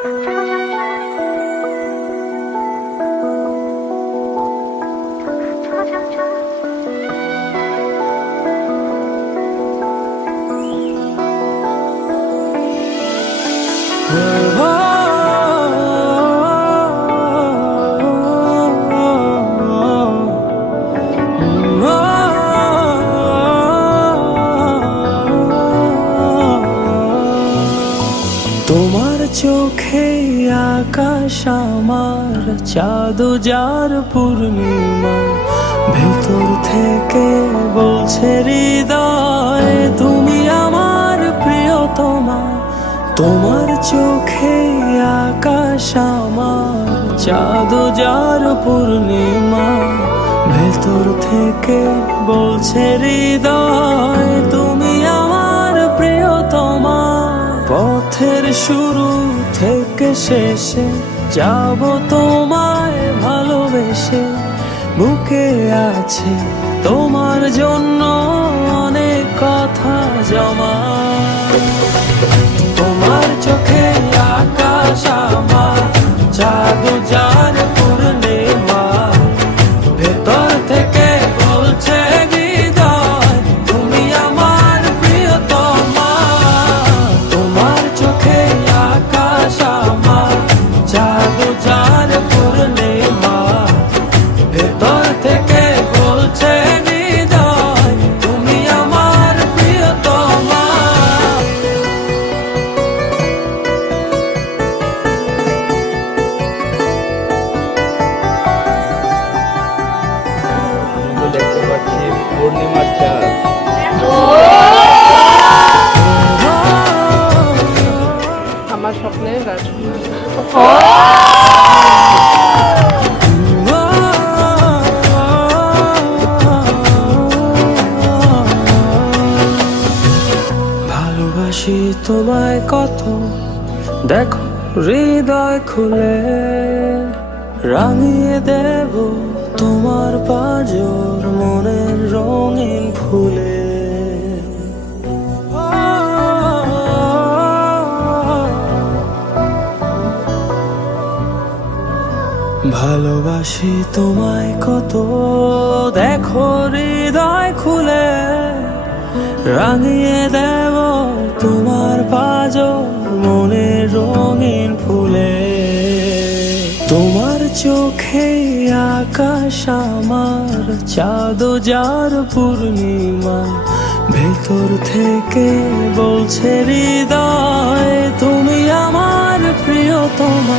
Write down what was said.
তোমার চোখে আকাশ আমার চাঁদ যার পূর্ণিমা, ভেতর থেকে বলছে হৃদয় তুমি আমার প্রিয়তমা। তোমার চোখে আকাশ আমার চাঁদ যার পূর্ণিমা, ভেতর থেকে বলছে হৃদয় তুমি আমার প্রিয়তমা। পথের শুরু থেকে শেষে যাব তোমায় ভালোবেসে, বুকে আছে তোমার জন্য অনেক কথা জমা। তোমার চোখে আকাশ আমার চাঁদ যার পূর্ণিমা, ভেতর থেকে বলছে হৃদয় তুমি আমার প্রিয়তমা। তোমার চোখে আকাশ আমার চাঁদ যার পূর্ণিমা, ভেতর থেকে বলছে হৃদয় তুমি আমার প্রিয়তমা। দেখতে পাচ্ছি পূর্ণিমার চাঁদ। আমার স্বপ্নের রাজকুমার। ভালোবাসি তোমায় কত, দেখো হৃদয় খুলে রাঙিয়ে দেব তোমার পাঁজর মনের রঙিন ফুলে। ভালোবাসি তোমায় কত, দেখো হৃদয় খুলে রাঙিয়ে দেব তোমার পাঁজর মনের রঙিন ফুলে। তোমার চোখে আকাশ আমার চাঁদ যার পূর্ণিমা, ভেতর থেকে বলছে হৃদয় তুমি আমার প্রিয়তমা।